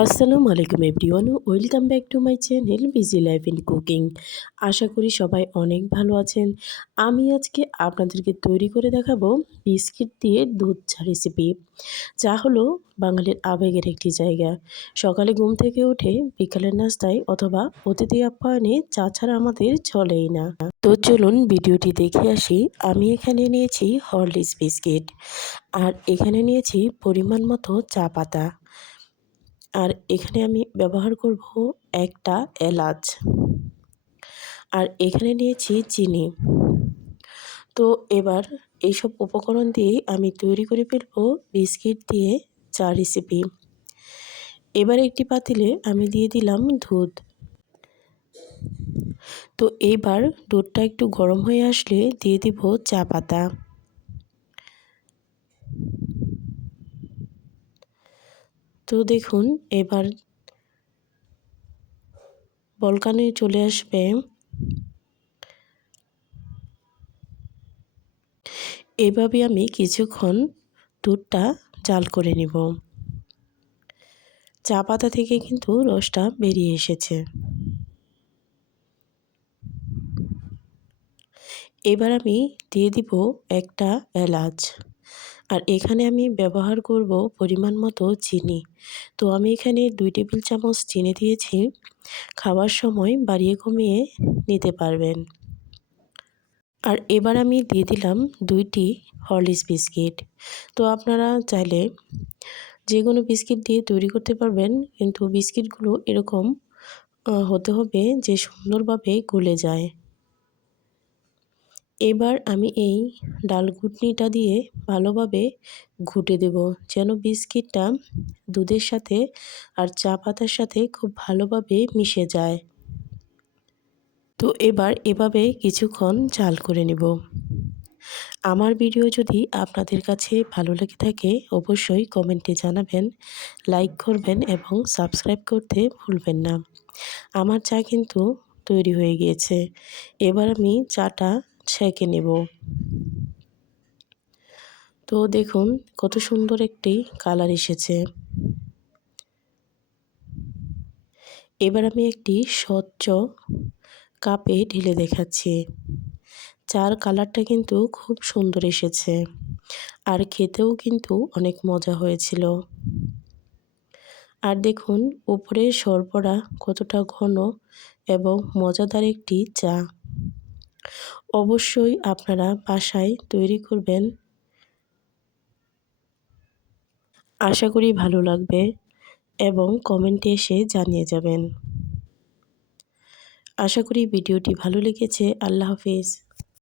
আসসালামু আলাইকুম everyone, welcome back to my channel busy life in cooking. আশা করি সবাই অনেক ভালো আছেন। আমি আজকে আপনাদেরকে তৈরি করে দেখাবো বিস্কিট দিয়ে দুধ চা রেসিপি, যা হলো বাঙালির আবেগের একটি জায়গা। সকালে ঘুম থেকে উঠে বিকালের নাস্তায় অথবা অতিথি আপ্যায়নে চা ছাড়া আমাদের চলেই না। তো চলুন ভিডিওটি দেখে আসি। আমি এখানে নিয়েছি হরলিক্স বিস্কিট, আর এখানে নিয়েছি পরিমাণ মতো চা পাতা, আর এখানে আমি ব্যবহার করব একটা এলাচ, আর এখানে নিয়েছি চিনি। তো এবার এইসব উপকরণ দিয়েই আমি তৈরি করে ফেলবো বিস্কিট দিয়ে চা রেসিপি। এবার একটি পাতিলে আমি দিয়ে দিলাম দুধ। তো এইবার দুধটা একটু গরম হয়ে আসলে দিয়ে দিব চা পাতা। তো দেখুন এবার বলকানে চলে আসবে। এভাবে আমি কিছুক্ষণ দুধটা জাল করে নিব। চা পাতা থেকে কিন্তু রসটা বেরিয়ে এসেছে। এবার আমি দিয়ে দিব একটা এলাচ, আর এখানে আমি ব্যবহার করব পরিমাণ মতো চিনি। তো আমি এখানে 2 টেবিল চামচ চিনি দিয়েছি। খাওয়ার সময় বাড়িয়ে কমিয়ে নিতে পারবেন। আর এবার আমি দিয়ে দিলাম 2টি হরলিক্স বিস্কিট। তো আপনারা চাইলে যে কোনো বিস্কিট দিয়ে তৈরি করতে পারবেন, কিন্তু বিস্কিটগুলো এরকম হতে হবে যে সুন্দরভাবে গলে যায়। এবার আমি এই ডাল ঘুটনিটা দিয়ে ভালোভাবে ঘুটে দেব, যেন বিস্কিটটা দুধের সাথে আর চা পাতার সাথে খুব ভালোভাবে মিশে যায়। তো এবার এভাবে কিছুক্ষণ জাল করে নেব। আমার ভিডিও যদি আপনাদের কাছে ভালো লেগে থাকে অবশ্যই কমেন্টে জানাবেন, লাইক করবেন এবং সাবস্ক্রাইব করতে ভুলবেন না। আমার চা কিন্তু তৈরি হয়ে গিয়েছে। এবার আমি চাটা ছেঁকে নেব। তো দেখুন কত সুন্দর একটি কালার এসেছে। এবার আমি একটি স্বচ্ছ কাপে ঢেলে দেখাচ্ছি। চার কালারটা কিন্তু খুব সুন্দর এসেছে, আর খেতেও কিন্তু অনেক মজা হয়েছিল। আর দেখুন উপরে শর্করা কতটা ঘন এবং মজাদার একটি চা। অবশ্যই আপনারা বাসায় তৈরি করবেন। আশা করি ভালো লাগবে এবং কমেন্টে এসে জানিয়ে যাবেন। আশা করি ভিডিওটি ভালো লেগেছে। আল্লাহ হাফেজ।